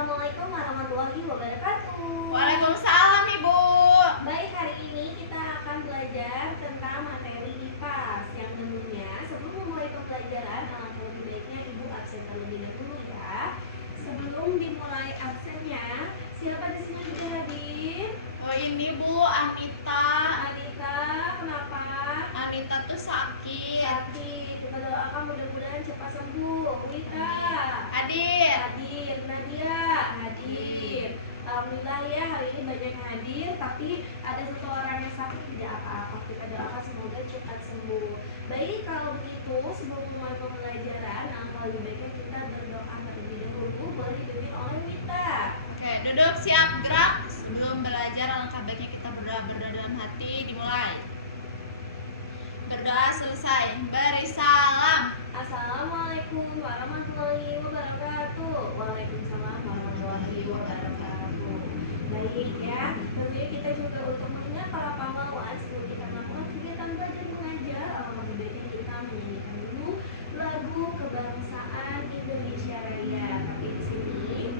Assalamualaikum warahmatullahi wabarakatuh. Waalaikumsalam Ibu. Baik, hari ini kita akan belajar tentang materi IPA yang tentunya sebelum memulai pembelajaran alangkah lebih baiknya Ibu absen terlebih dahulu ya. Sebelum dimulai absennya, siapa di sini juga hadir? Oh ini Bu, Anita. Anita, kenapa? Anita tuh sakit. Kita doakan mudah-mudahan cepat sembuh. Wita Hadir. hadir, Nadia hadir. Alhamdulillah ya, hari ini banyak yang hadir, tapi ada satu orang yang sakit tidak apa-apa. Kita doakan semoga cepat sembuh. Baik, kalau begitu sebelum mulai pembelajaran, alangkah lebih baiknya kita berdoa terlebih dahulu. Boleh dipimpin oleh Wita. Oke, duduk siap gerak. Sebelum belajar alangkah baiknya kita berdoa dalam hati. Dimulai. Berdoa selesai. Beri salam. Assalamualaikum warahmatullahi wabarakatuh. Waalaikumsalam warahmatullahi wabarakatuh. Baik ya, tentunya kita juga untuk mengingat para pahlawan sebelum kita melakukan kegiatan belajar mengajar, alangkah lebih baiknya kita menyanyikan dulu lagu kebangsaan Indonesia Raya. Tapi di sini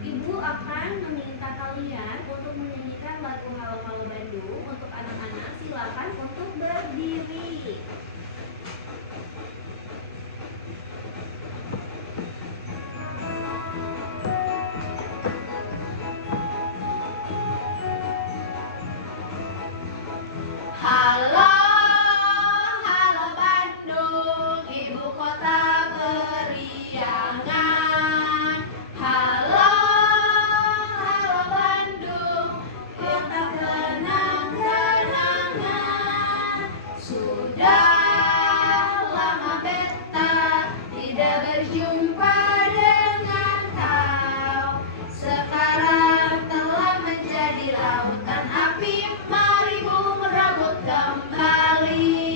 Ibu akan meminta kalian untuk menyanyikan lagu Halo Halo Bandung. Untuk anak-anak silakan untuk berdiri. Halo, halo Bandung, ibu kota beriangan. Halo, halo Bandung, kota kenang-kenangan. Sudah lama beta tidak berjumpa dengan kau. Sekarang telah menjadi lautan api, mari merebut kembali.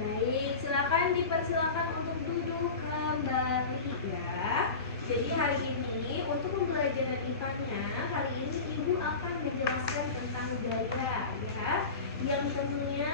Baik, silakan dipersilakan untuk duduk kembali ya. Jadi hari ini untuk pembelajaran IPA-nya, hari ini Ibu akan menjelaskan tentang gaya ya. Yang tentunya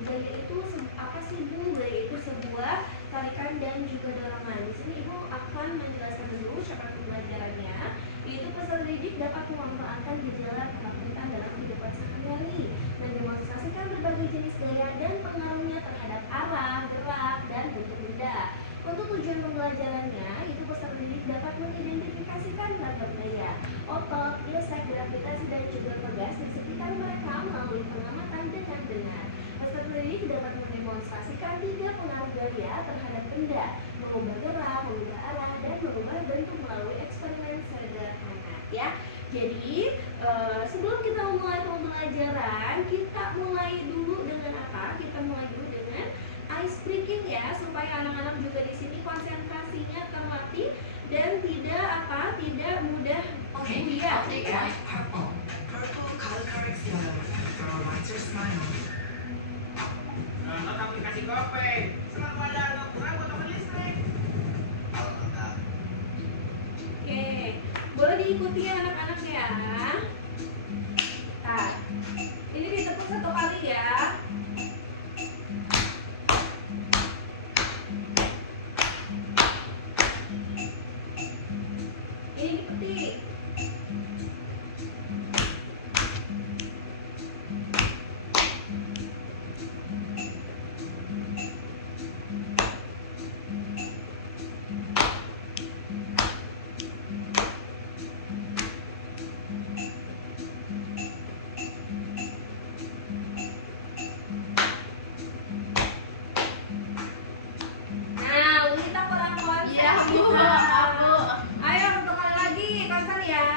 gaya itu apa sih Bu? Gaya itu sebuah tarikan dan juga dorongan. Di sini Ibu akan menjelaskan dulu syarat pembelajarannya, yaitu peserta didik dapat memanfaatkan gejala ketakutan dalam kehidupan sehari-hari, mendemonstrasikan berbagai jenis gaya dan pengaruhnya terhadap arah, gerak, dan bentuk benda. Untuk tujuan pembelajarannya, itu peserta didik dapat mengidentifikasikan bakat gaya, otot, gesek, gravitasi, dan juga pegas di sekitar mereka melalui pengamatan dengan benar. Peserta didik dapat mendemonstrasikan 3 pengaruh gaya terhadap benda, mengubah gerak, mengubah arah, dan mengubah bentuk melalui eksperimen sederhana ya. Jadi sebelum kita memulai pembelajaran, kita mulai dulu dengan apa? Kita mulai dulu dengan ice breaking ya, supaya anak-anak juga di sini konsentrasinya terlatih dan tidak mudah buyar ya. Download aplikasi GoPay. Selalu ada harga murah buat teman listrik. Oke, boleh diikuti ya anak-anak ya. Nah, ini ditepuk 1 kali ya. Ini dipetik. Nah, kita kurang konsen. Iya Bu, maaf Bu. Ayo 1 kali lagi, konsen ya.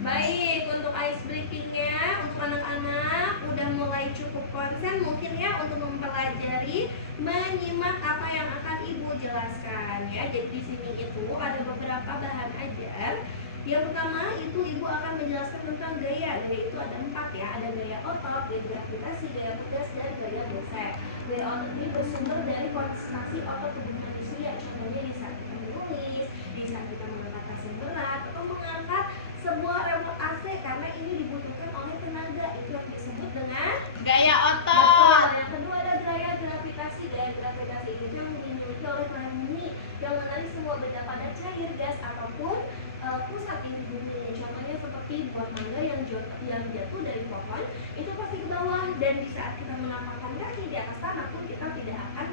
Baik, untuk ice breakingnya untuk anak-anak udah mulai cukup konsen mungkin ya untuk mempelajari menyimak apa yang akan Ibu jelaskan ya. Jadi di sini itu ada beberapa bahan ajar. Yang pertama itu Ibu akan menjelaskan tentang gaya. Gaya itu ada 4 ya, ada gaya otot, gaya gravitasi, gaya pegas, dan gaya gesek. Gaya otot ini bersumber dari konsentrasi otot tubuh manusia. Contohnya di saat kita menulis, di saat kita mengangkat tas yang berat, atau ataupun pusat inti bumi. Contohnya seperti buah mangga yang jatuh dari pohon itu pasti ke bawah, dan di saat kita menampakkan kaki di atas tanah pun kita tidak akan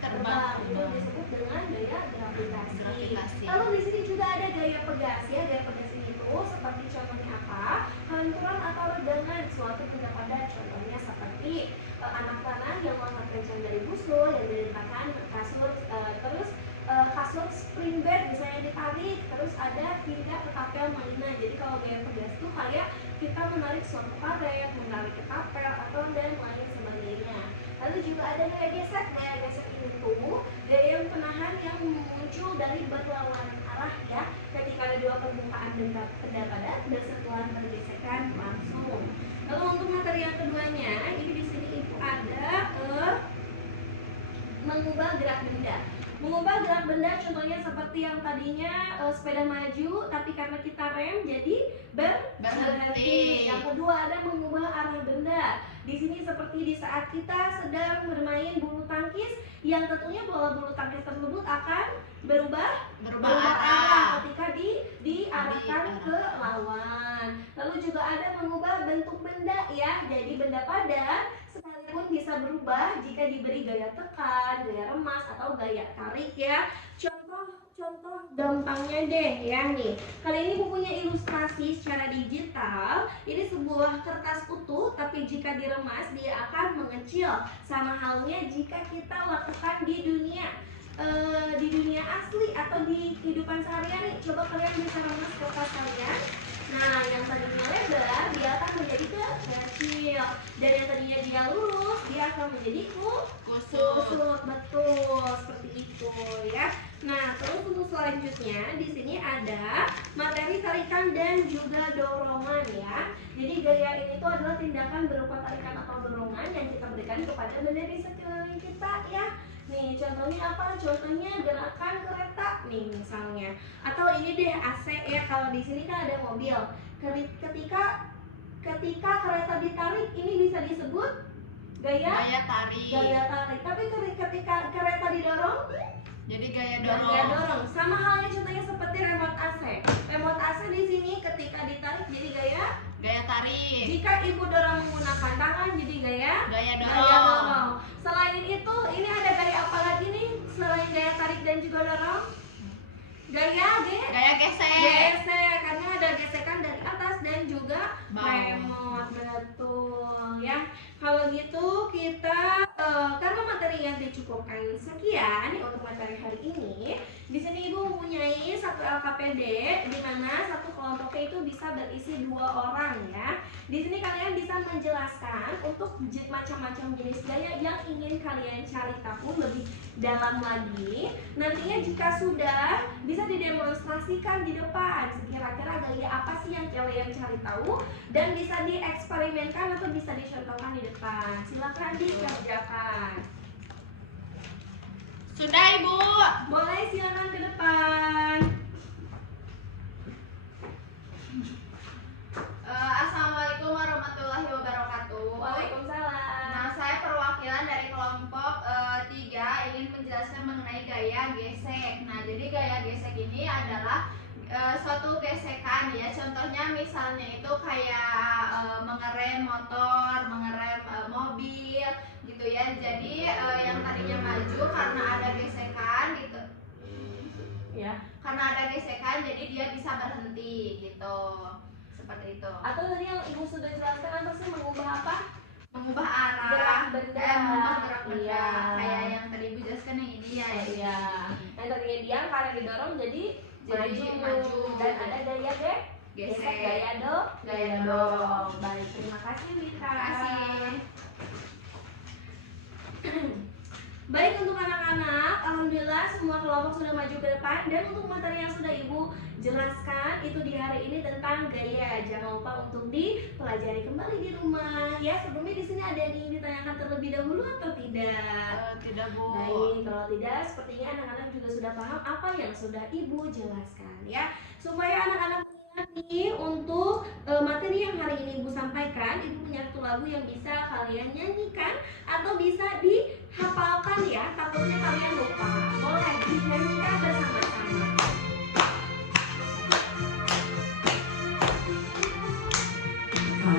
terbang. Itu disebut dengan gaya gravitasi. Lalu di sini juga ada gaya pegas ya. Gaya pegas ini tuh seperti contohnya apa? Kelenturan atau regangan suatu benda padat. Contohnya seperti anak panah yang meloncat kencang dari busur yang diletakkan kasur, terus kasur spring bed misalnya ditarik, terus ada pindah ke kapel mainan. Jadi kalau gaya pegas itu kayak kita menarik suatu karet, menarik ke kapel atau dan lain sebagainya. Lalu juga ada gaya gesek. Gaya gesek ini tuh gaya penahan yang muncul dari berlawanan arah ya, ketika ada dua permukaan benda padat bersentuhan bergesekan langsung. Lalu untuk materi yang keduanya, ini di sini ibu ada mengubah gerak benda. Mengubah gerak benda contohnya seperti yang tadinya sepeda maju, tapi karena kita rem jadi berhenti. Yang kedua ada mengubah arah benda. Di sini seperti di saat kita sedang bermain bulu tangkis, yang tentunya bola bulu tangkis tersebut akan berubah arah ketika diarahkan ke lawan. Lalu juga ada mengubah bentuk benda ya. Jadi benda padat sekalipun bisa berubah jika diberi gaya tekan, gaya remas atau gaya tarik ya. Contoh gampangnya deh ya nih. Kali ini bukunya ilustrasi secara digital. Ini sebuah kertas utuh, tapi jika diremas dia akan mengecil. Sama halnya jika kita lakukan di dunia asli atau di kehidupan sehari-hari. Coba kalian bisa remas kertas kalian. Nah, yang tadinya lebar dia akan menjadi kecil, dan yang tadinya dia lurus dia akan menjadi kusut. Betul, seperti itu ya. Nah, terus untuk selanjutnya di sini ada materi tarikan dan juga dorongan ya. Jadi gaya ini tuh adalah tindakan berupa tarikan atau dorongan yang kita berikan kepada benda di sekeliling kita ya. Nih, contohnya apa? Contohnya gerakan kereta nih misalnya. Atau ini deh AC ya. Kalau di sini kan ada mobil. Ketika kereta ditarik ini bisa disebut gaya tarik. Tapi ketika kereta didorong jadi gaya dorong. Sama halnya contohnya seperti remote AC. Remote AC di sini ketika ditarik jadi gaya tarik. Jika ibu dorong menggunakan tangan jadi gaya dorong. Selain itu, ini ada gaya apa lagi nih? Selain gaya tarik dan juga dorong? Gaya gesek. Karena ada gesekan dari atas dan juga remote. Betul ya. Kalau gitu kita karena materi yang dicukupkan sekian untuk materi hari ini. Di sini ibu mempunyai satu LKPD di mana satu kelompoknya itu bisa berisi 2 orang ya. Di sini kalian bisa menjelaskan untuk macam-macam jenis gaya yang ingin kalian cari tahu lebih dalam lagi. Nantinya jika sudah bisa didemonstrasikan di depan. Kira-kira gaya apa sih yang kalian cari tahu dan bisa dieksperimenkan atau bisa dicontohkan di depan. Silakan dikerjakan. Sudah ibu. Boleh silakan ke depan. Assalamualaikum warahmatullahi wabarakatuh. Waalaikumsalam. Nah, saya perwakilan dari kelompok 3 ingin menjelaskan mengenai gaya gesek. Nah, jadi gaya gesek ini adalah suatu gesekan ya. Contohnya misalnya itu kayak mengerem motor, mengerem mobil gitu ya. Jadi yang tadinya maju karena ada gesekan gitu. Ya. Karena ada gesekan jadi dia bisa berhenti gitu. Seperti itu. Atau tadi yang ibu sudah jelaskan apa sih, mengubah apa? Mengubah arah Gerak benda. mengubah gerak benda. Iya. Kayak yang tadi ibu jelaskan yang ini ya. Iya. Yang tadinya diam karena didorong jadi maju. Dan ada gaya gesek, gaya dorong. Baik, terima kasih Wita. Terima kasih. Baik, untuk anak-anak, alhamdulillah semua kelompok sudah maju ke depan. Dan untuk materi yang sudah ibu jelaskan itu di hari ini tentang gaya, jangan lupa untuk dipelajari kembali di rumah ya. Sebelumnya di sini ada yang ingin ditanyakan terlebih dahulu atau tidak? Tidak bu. Baik, kalau tidak sepertinya anak-anak juga sudah paham apa yang sudah ibu jelaskan ya. Supaya anak-anak mengingat nih untuk materi yang hari ini ibu sampaikan, ibu punya satu lagu yang bisa kalian nyanyikan atau bisa dihafalkan ya. Takutnya kalian lupa. Boleh dinyanyikan bersama-sama.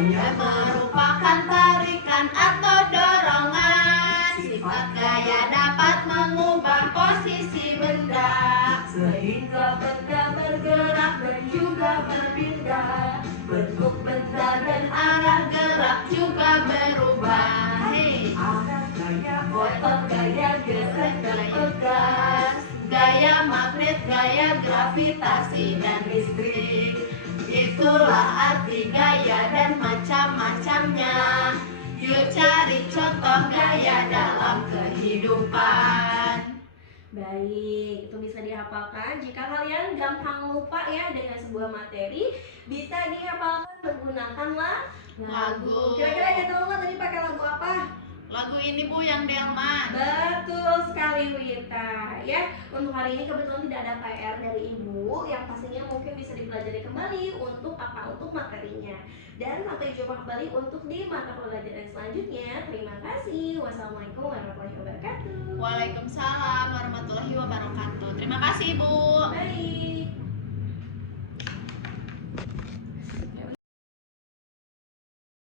Gaya merupakan tarikan atau dorongan. Sifat gaya dapat mengubah posisi benda sehingga benda bergerak dan juga berpindah. Bentuk benda dan arah gerak juga berubah. Hei. arah gaya otot, gaya gesek dan pegas, Gaya magnet, gaya gravitasi dan listrik. Itulah arti gaya dan macam-macamnya. Yuk cari contoh gaya dalam kehidupan. Baik, itu bisa dihafalkan. Jika kalian gampang lupa ya dengan sebuah materi, bisa dihafalkan menggunakanlah Lagu. Kira-kira yang tahu nggak tadi pakai lagu apa? Lagu ini Bu yang Delman. Betul sekali Wita. Ya, untuk hari ini kebetulan tidak ada PR dari Ibu, yang pastinya mungkin bisa dipelajari kembali untuk apa? Untuk materinya. Dan sampai jumpa kembali untuk di mata pelajaran selanjutnya. Terima kasih. Wassalamualaikum warahmatullahi wabarakatuh. Waalaikumsalam warahmatullahi wabarakatuh. Terima kasih Bu.